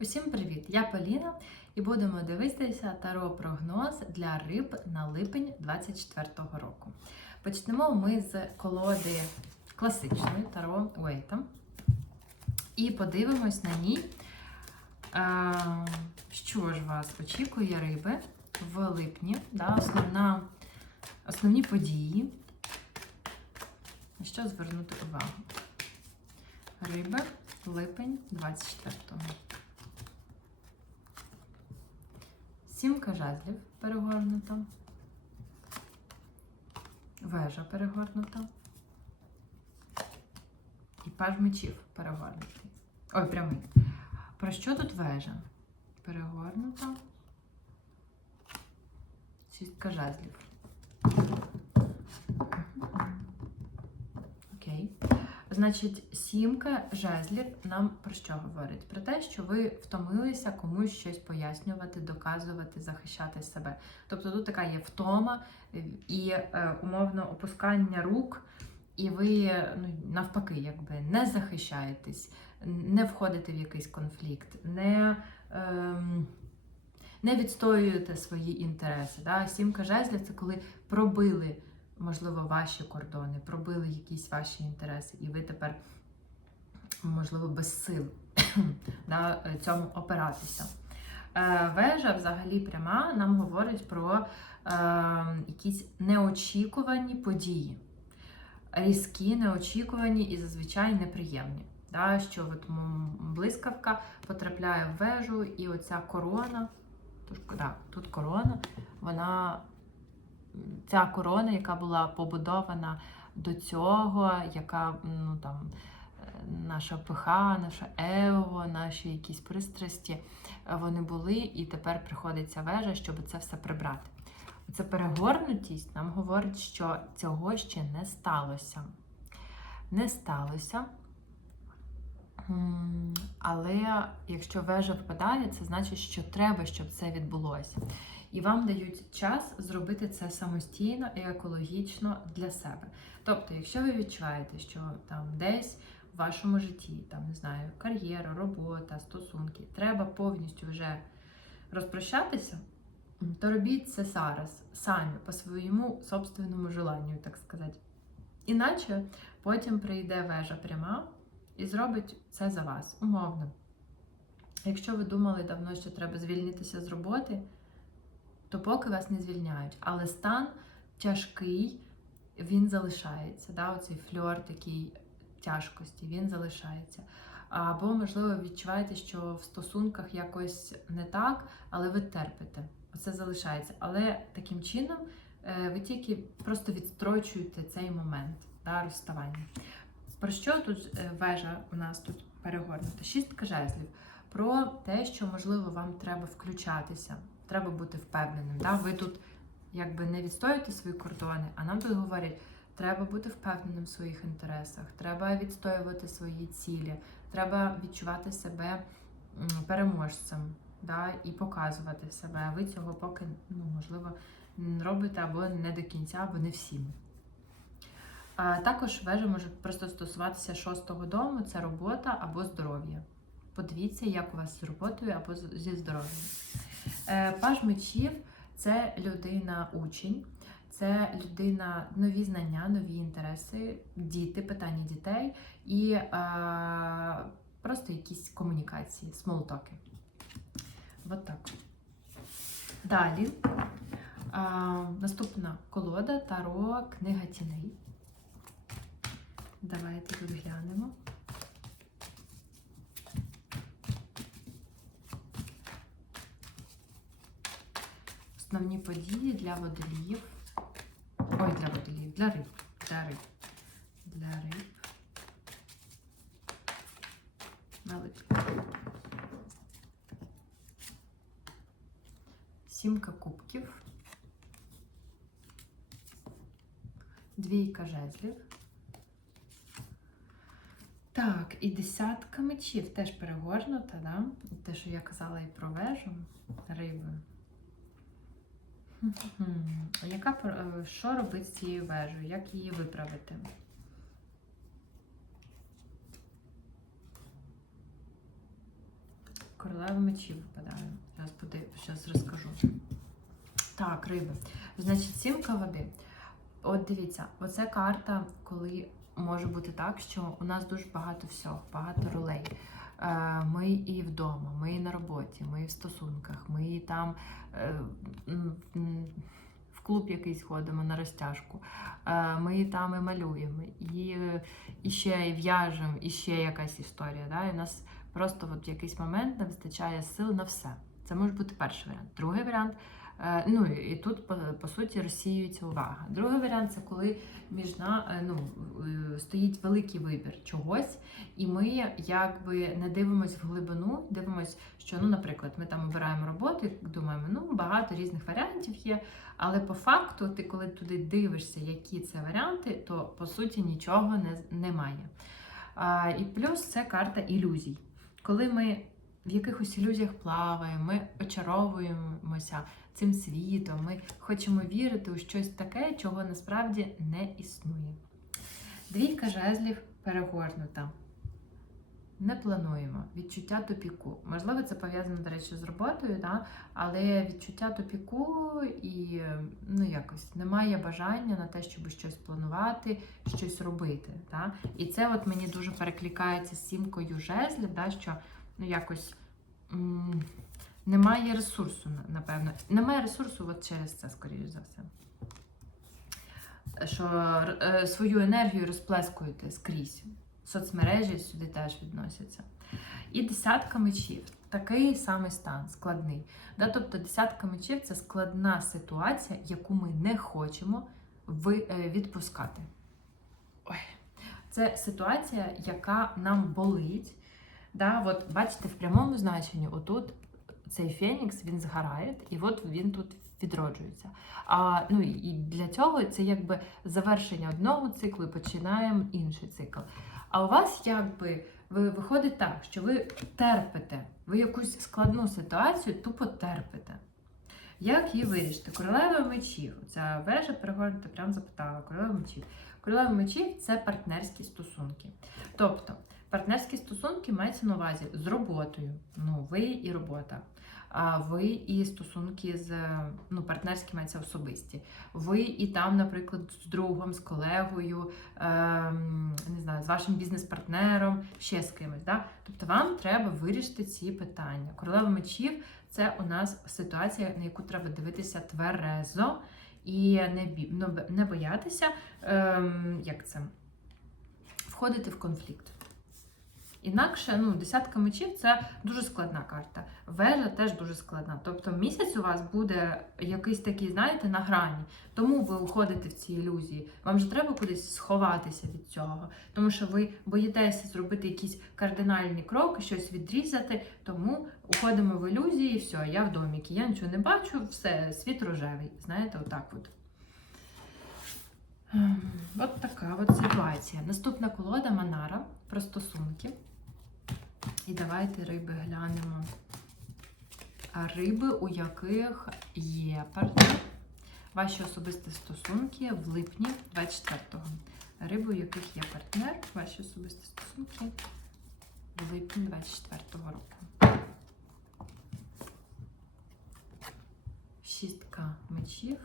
Усім привіт! Я Поліна і будемо дивитися таро прогноз для риб на липень 2024 року. Почнемо ми з колоди класичної таро Уейта. І подивимось на ній, що ж вас очікує риби в липні. Основна, основні події. Що звернути увагу? Риби, липень 24-го. Сімка жезлів перегорнута. Вежа перегорнута. І паж мечів перегорнутий. Ой, прямий. Про що тут вежа? Перегорнута. Шістка жезлів. Значить, сімка жезлів нам про що говорить? Про те, що ви втомилися комусь щось пояснювати, доказувати, захищати себе. Тобто тут така є втома і е, умовно опускання рук, і ви ну, навпаки, якби не захищаєтесь, не входите в якийсь конфлікт, не. Ем, не відстоюєте свої інтереси. Да? Сімка жезлів це коли пробили можливо, ваші кордони, пробили якісь ваші інтереси, і ви тепер, можливо, без сил на цьому опиратися. Е, вежа, взагалі, пряма нам говорить про е, якісь неочікувані події. Різкі, неочікувані і зазвичай неприємні. Да, Що от блискавка потрапляє в вежу, і оця корона, тож, да, тут корона, вона ця корона, яка була побудована до цього, яка ну там. Наша пиха, наше его, наші якісь пристрасті, вони були, і тепер приходиться вежа, щоб це все прибрати. Ця перегорнутість нам говорить, що цього ще не сталося. Не сталося. Але якщо вежа впадає, це значить, що треба, щоб це відбулося і вам дають час зробити це самостійно і екологічно для себе. Тобто, якщо ви відчуваєте, що там десь в вашому житті, там не знаю, кар'єра, робота, стосунки, треба повністю вже розпрощатися, то робіть це зараз, самі, по своєму собственному желанню, так сказати. Іначе потім прийде вежа пряма і зробить це за вас, умовно. Якщо ви думали давно, що треба звільнитися з роботи, то поки вас не звільняють. Але стан тяжкий, він залишається. Да? Оцей фльор такий тяжкості, він залишається. Або, можливо, відчуваєте, що в стосунках якось не так, але ви терпите. Оце залишається. Але таким чином е, ви тільки просто відстрочуєте цей момент да, розставання. Про що тут е, вежа у нас тут перегорнута? Шістка жезлів. Про те, що, можливо, вам треба включатися треба бути впевненим. Да? Ви тут якби не відстоюєте свої кордони, а нам тут говорять, треба бути впевненим в своїх інтересах, треба відстоювати свої цілі, треба відчувати себе переможцем да? і показувати себе. А ви цього поки, ну, можливо, робите або не до кінця, або не всім. А Також вежа може просто стосуватися шостого дому, це робота або здоров'я. Подивіться, як у вас з роботою або зі здоров'ям. Е, паж мечів це людина-учень, це людина, нові знання, нові інтереси, діти, питання дітей і а, просто якісь комунікації, смолтоки. От так. Далі. А, Наступна колода Таро Книга тіней. Давайте тут глянемо. Основні події для водоліїв. Ой, для водоліїв, для риб. Для риб. Для риб. Сімка кубків. Двійка жезлів. Так, і десятка мечів теж перегорнута, да? те, що я казала і про вежу риби. Яка, е, Що робити з цією вежею? Як її виправити? Королева мечів випадає. Зараз подив, зараз розкажу. Так, риби. Значить, сімка води. От дивіться, оце карта, коли може бути так, що у нас дуже багато всього, багато ролей. Е, Ми і вдома, ми і на роботі, ми і в стосунках, ми і там е, в клуб якийсь ходимо на розтяжку. Е, Ми і там і малюємо, і, і ще і в'яжемо, і ще якась історія. Да? І нас просто от в якийсь момент не вистачає сил на все. Це може бути перший варіант. Другий варіант. Е, Ну і тут по, по суті розсіюється увага. Другий варіант це коли між е, ну е, стоїть великий вибір чогось, і ми якби не дивимось в глибину, дивимось, що ну, наприклад, ми там обираємо роботу, і думаємо, ну багато різних варіантів є. Але по факту, ти коли туди дивишся, які це варіанти, то по суті нічого не, немає. А, і плюс це карта ілюзій. Коли ми в якихось ілюзіях плаваємо, ми очаровуємося цим світом, ми хочемо вірити у щось таке, чого насправді не існує. Двійка жезлів перегорнута. Не плануємо. Відчуття тупіку. Можливо, це пов'язано, до речі, з роботою, да? але відчуття тупіку і ну, якось немає бажання на те, щоб щось планувати, щось робити. Да? І це от мені дуже перекликається з сімкою жезлів, да? що ну, якось м- немає ресурсу, напевно. Немає ресурсу от через це, скоріш за все. Що е, свою енергію розплескуєте скрізь. Соцмережі сюди теж відносяться. І десятка мечів. Такий самий стан, складний. Да? Тобто десятка мечів це складна ситуація, яку ми не хочемо е, відпускати. Ой. Це ситуація, яка нам болить. Да? От, бачите, в прямому значенні отут цей фенікс він згорає, і от він тут відроджується. А, ну, і для цього це якби завершення одного циклу і починаємо інший цикл. А у вас якби ви виходить так, що ви терпите, ви якусь складну ситуацію тупо терпите. Як її вирішити? Королева мечів. Ця вежа перегорнута, прямо запитала. Королева мечів. Королева мечів це партнерські стосунки. Тобто, партнерські стосунки мається на увазі з роботою. Ну, ви і робота. А ви і стосунки з ну, партнерські мається особисті. Ви і там, наприклад, з другом, з колегою, ем, не знаю, з вашим бізнес-партнером, ще з кимось. Да? Тобто вам треба вирішити ці питання. Королева мечів це у нас ситуація, на яку треба дивитися тверезо і не, бі... ну, не боятися, ем, як це, входити в конфлікт. Інакше, ну, десятка мечів це дуже складна карта. Вежа теж дуже складна. Тобто місяць у вас буде якийсь такий, знаєте, на грані. Тому ви уходите в ці ілюзії. Вам же треба кудись сховатися від цього, тому що ви боїтеся зробити якісь кардинальні кроки, щось відрізати. Тому уходимо в ілюзії, все, я в доміки, я нічого не бачу, все, світ рожевий. Знаєте, отак от. Ем, От така от ситуація. Наступна колода Манара про стосунки. Давайте риби глянемо. Риби, у яких є партнер. Ваші особисті стосунки в липні 24-го. Риби, у яких є партнер, ваші особисті стосунки в липні 24-го року. Шістка мечів.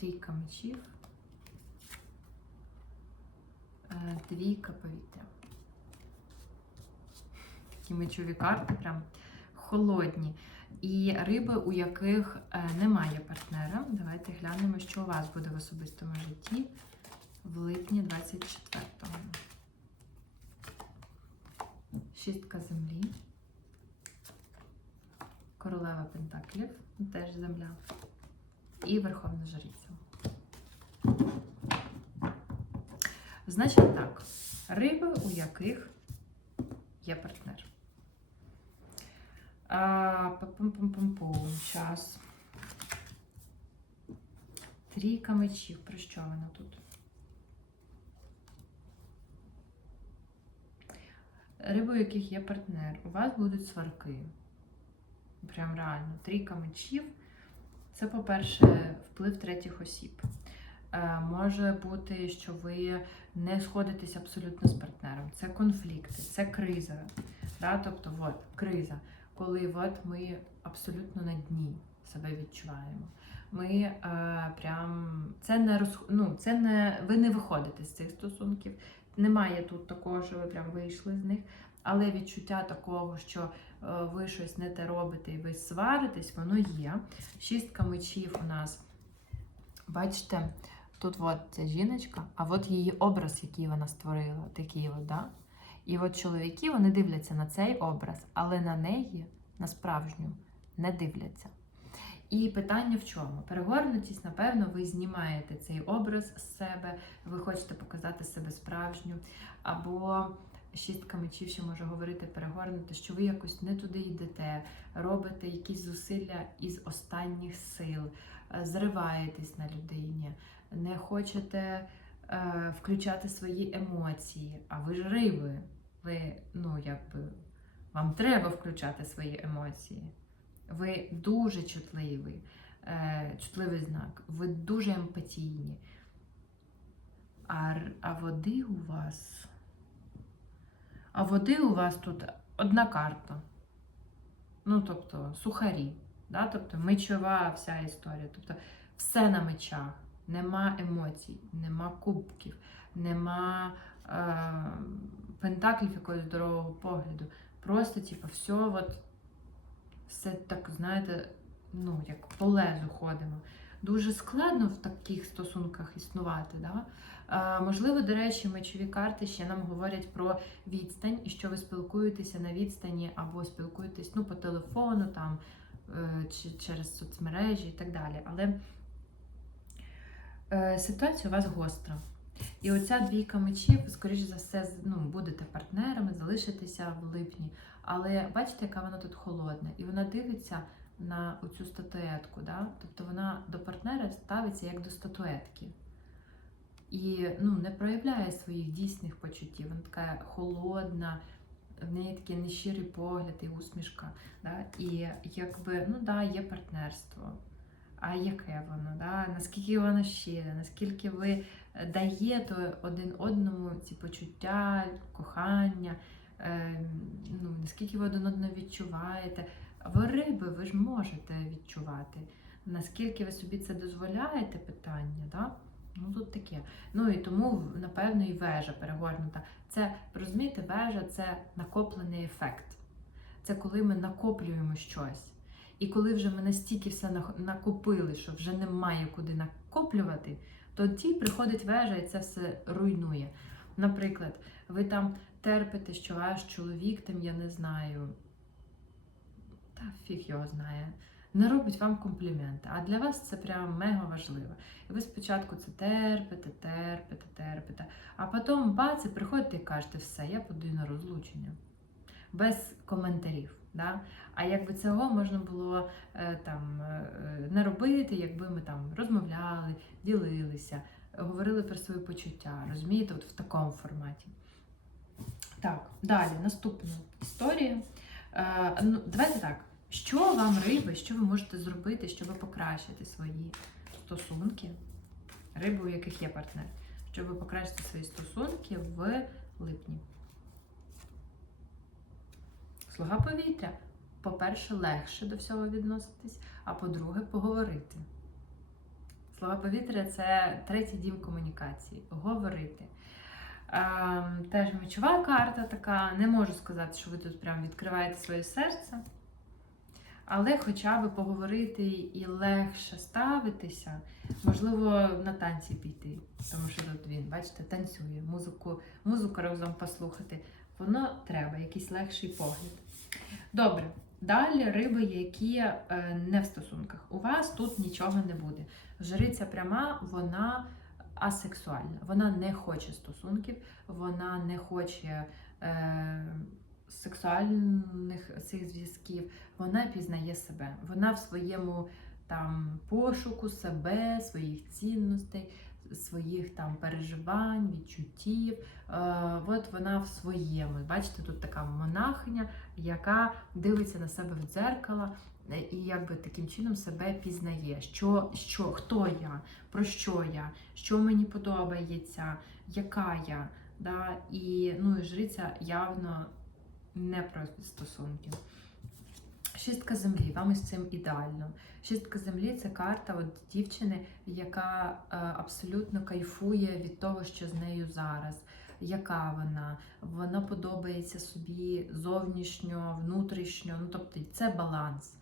Трійка мечів. Е, Двійка повітря. Такі мечові карти, прям холодні. І риби, у яких е, немає партнера. Давайте глянемо, що у вас буде в особистому житті в липні 24-го. Шістка землі. Королева Пентаклів, теж земля. І Верховна Жриця. Значить так, риби, у яких є партнер. Пум-пум-пум-пум. Трійка мечів. Про що вона тут? Риби, у яких є партнер. У вас будуть сварки. Прям реально. Трійка мечів. Це, по-перше, вплив третіх осіб. Е, може бути, що ви не сходитесь абсолютно з партнером. Це конфлікти, це криза. Да? Тобто, от, криза, коли от ми абсолютно на дні себе відчуваємо. Ми е, прям це не роз... ну, це не ви не виходите з цих стосунків. Немає тут такого, що ви прям вийшли з них, але відчуття такого, що е, ви щось не те робите і ви сваритесь, воно є. Шістка мечів у нас. Бачите, тут от ця жіночка, а от її образ, який вона створила, такий от, да? І от чоловіки вони дивляться на цей образ, але на неї, на справжню, не дивляться. І питання в чому? Перегорнутість, напевно, ви знімаєте цей образ з себе, ви хочете показати себе справжню, або шістка мечів ще може говорити перегорнути, що ви якось не туди йдете, робите якісь зусилля із останніх сил, е, зриваєтесь на людині, не хочете е, включати свої емоції, а ви ж риби. Ви, ну, якби, вам треба включати свої емоції. Ви дуже чутливий, е, чутливий знак, ви дуже емпатійні. А, а води у вас. А води у вас тут одна карта. Ну, тобто, сухарі. Да? Тобто мечова вся історія. Тобто, все на мечах. Нема емоцій, нема кубків, нема е, пентаклів якогось здорового погляду. Просто, типу, все, от, все так, знаєте, ну, як по лезу ходимо. Дуже складно в таких стосунках існувати. Да? Е, можливо, до речі, мечові карти ще нам говорять про відстань, і що ви спілкуєтеся на відстані або спілкуєтесь ну, по телефону, там, е, чи через соцмережі і так далі. Але ситуація у вас гостра. І оця двійка мечів, скоріш за все, ну, будете партнерами, залишитеся в липні. Але бачите, яка вона тут холодна, і вона дивиться на оцю статуетку. Да? Тобто вона до партнера ставиться як до статуетки. І ну, не проявляє своїх дійсних почуттів. Вона така холодна, в неї такий нещирий погляд і усмішка. Да? І якби, ну да, є партнерство. А яке воно? Да? Наскільки воно щире, наскільки ви даєте один одному ці почуття, кохання, е, ну, наскільки ви один одного відчуваєте. Ви риби, ви ж можете відчувати. Наскільки ви собі це дозволяєте, питання, да? Ну тут таке. Ну і тому, напевно, і вежа перегорнута. Це, розумієте, вежа це накоплений ефект. Це коли ми накоплюємо щось. І коли вже ми настільки все накопили, що вже немає куди накоплювати, тоді приходить вежа і це все руйнує. Наприклад, ви там терпите, що ваш чоловік, там, я не знаю, та фіг його знає, не робить вам компліменти. А для вас це прям мега важливо. І ви спочатку це терпите, терпите, терпите, а потім бац, і приходите і кажете, все, я подаю на розлучення. Без коментарів. Да? А якби цього можна було е, там е, не робити, якби ми там розмовляли, ділилися, говорили про свої почуття, розумієте, от в такому форматі. Так, далі, наступна історія. Е, ну, давайте так. Що вам риби, що ви можете зробити, щоб покращити свої стосунки? Риби, у яких є партнер, щоб покращити свої стосунки в липні. Слуга повітря. По-перше, легше до всього відноситись, а по-друге, поговорити. Слова повітря це третій дім комунікації. Говорити. Ем, теж мечова карта така. Не можу сказати, що ви тут прям відкриваєте своє серце. Але хоча б поговорити і легше ставитися, можливо, на танці піти. Тому що тут він, бачите, танцює, музику, музику разом послухати. Воно треба, якийсь легший погляд. Добре, далі риби, які е, не в стосунках. У вас тут нічого не буде. Жриця пряма, вона асексуальна. Вона не хоче стосунків, вона не хоче е, сексуальних цих зв'язків. Вона пізнає себе. Вона в своєму там пошуку себе, своїх цінностей, своїх там переживань, відчуттів. Е, от вона в своєму. Бачите, тут така монахиня, яка дивиться на себе в дзеркало е, і якби таким чином себе пізнає, що, що, хто я, про що я, що мені подобається, яка я. Да? І, ну, і жриця явно не про стосунки. Шістка землі, вам із цим ідеально. Шістка землі це карта от дівчини, яка е, абсолютно кайфує від того, що з нею зараз. Яка вона? Вона подобається собі зовнішньо, внутрішньо. Ну тобто це баланс.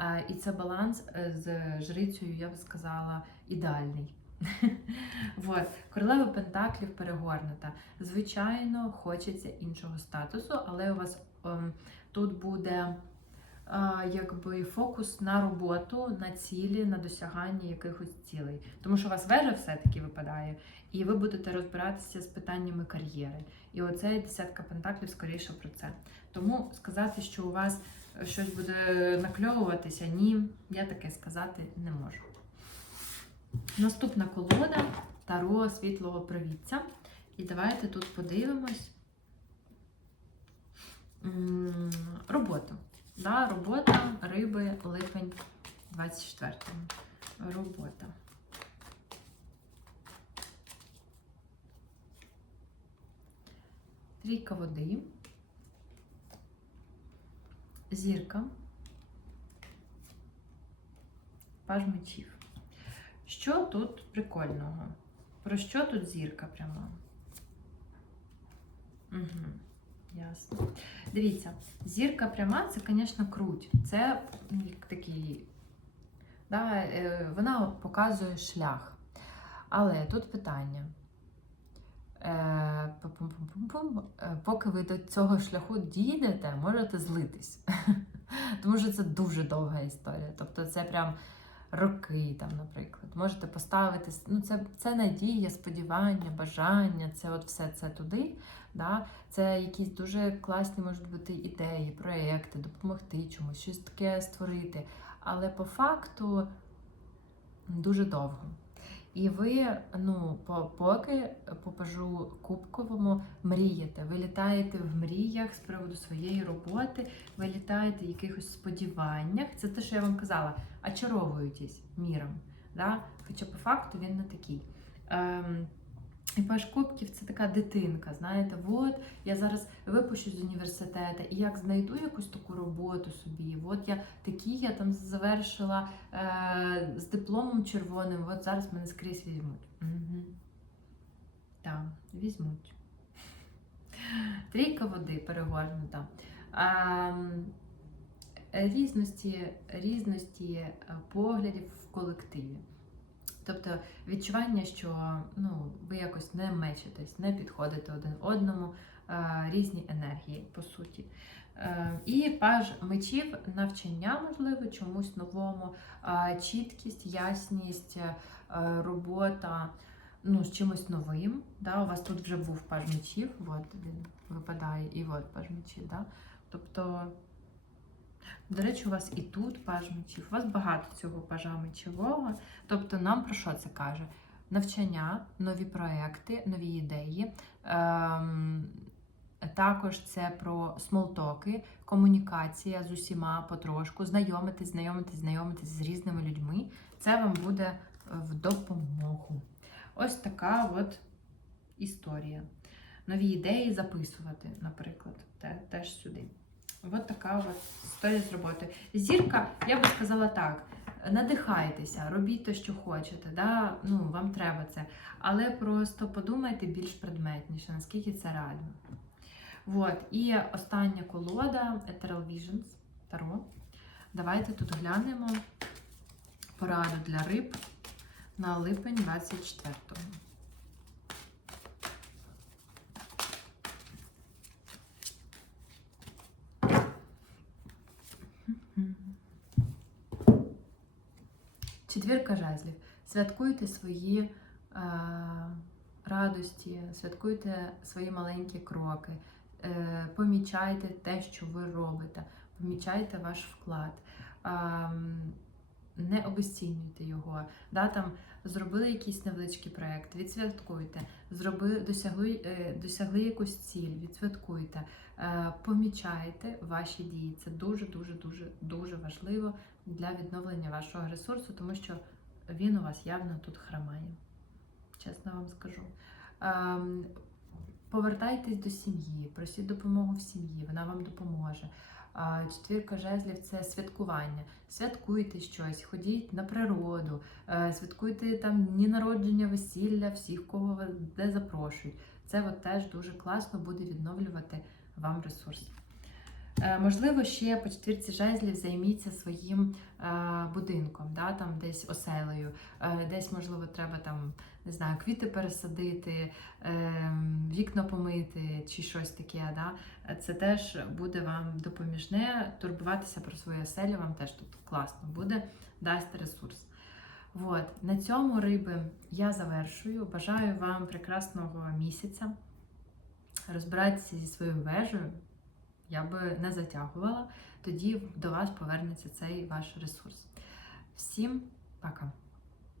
Е, і це баланс е, з жрицею, я би сказала, ідеальний. Вот. Королева Пентаклів перегорнута. Звичайно, хочеться іншого статусу, але у вас ем, тут буде якби фокус на роботу, на цілі, на досягання якихось цілей. Тому що у вас вежа все-таки випадає, і ви будете розбиратися з питаннями кар'єри. І оце десятка пентаклів скоріше про це. Тому сказати, що у вас щось буде накльовуватися, ні, я таке сказати не можу. Наступна колода Таро світлого провідця. І давайте тут подивимось роботу. Да, робота, риби, липень 24-го. Робота. Трійка води. Зірка. Паж мечів. Що тут прикольного? Про що тут зірка пряма? Угу, ясно. Дивіться, зірка пряма це, звісно, круть. Це такий, да, е, вона показує шлях. Але тут питання. Е. Е, Поки ви до цього шляху дійдете, можете злитись. Тому що це дуже довга історія. Тобто, це прям роки, там, наприклад. Можете поставити ну, це, це надія, сподівання, бажання, це от все це туди. Да? Це якісь дуже класні можуть бути ідеї, проекти, допомогти чомусь, щось таке створити. Але по факту дуже довго. І ви, ну, по- поки попажу кубковому, мрієте. Ви літаєте в мріях з приводу своєї роботи, ви літаєте в якихось сподіваннях. Це те, що я вам казала, очаровуєтесь міром. Да? Хоча по факту він не такий. Ем, і паш кубків це така дитинка. Знаєте, от я зараз випущу з університету і як знайду якусь таку роботу собі. От я такі, я там завершила е, з дипломом червоним, от зараз мене скрізь візьмуть. Угу. Так, візьмуть. Трійка води перегорнута. Ем, різності, різності е, поглядів в колективі. Тобто відчування, що ну, ви якось не мечетесь, не підходите один одному, е, різні енергії, по суті. Е, І паж мечів, навчання, можливо, чомусь новому, е, чіткість, ясність, робота ну, з чимось новим. Да? У вас тут вже був паж мечів, от він випадає, і от паж мечів. Да? Тобто, до речі, у вас і тут паж у вас багато цього пажа мечового. Тобто, нам про що це каже? Навчання, нові проекти, нові ідеї. Ем, також це про смолтоки, комунікація з усіма потрошку, знайомитись, знайомитись, знайомитись з різними людьми. Це вам буде в допомогу. Ось така от історія. Нові ідеї записувати, наприклад, те- теж сюди. От така от історія з роботи. Зірка, я би сказала так: надихайтеся, робіть те, що хочете, да? ну, вам треба це. Але просто подумайте більш предметніше, наскільки це реально. От. І остання колода Ethereal Visions Таро. Давайте тут глянемо пораду для риб на липень 24-го. Четвірка жезлів. Святкуйте свої е, радості, святкуйте свої маленькі кроки, е, помічайте те, що ви робите, помічайте ваш вклад. Ем, не обесцінюйте його. Да, там, зробили якийсь невеличкий проєкт, відсвяткуйте, зробили, досягли, е, досягли якусь ціль, відсвяткуйте, е, помічайте ваші дії. Це дуже, дуже, дуже, важливо для відновлення вашого ресурсу, тому що він у вас явно тут хромає. Чесно вам скажу. Ем, Повертайтесь до сім'ї, просіть допомогу в сім'ї, вона вам допоможе. Четвірка жезлів це святкування. Святкуйте щось, ходіть на природу, е, святкуйте там дні народження, весілля, всіх, кого де запрошують. Це от теж дуже класно буде відновлювати вам ресурс. Е, Можливо, ще по четвірці жезлів займіться своїм е, будинком, да, там десь оселею, е, десь, можливо, треба там, не знаю, квіти пересадити, вікна помити чи щось таке. Да. Це теж буде вам допоміжне. Турбуватися про свою оселю вам теж тут класно буде, дасть ресурс. От, на цьому риби я завершую. Бажаю вам прекрасного місяця. Розбирайтеся зі своєю вежею. Я би не затягувала, тоді до вас повернеться цей ваш ресурс. Всім пока!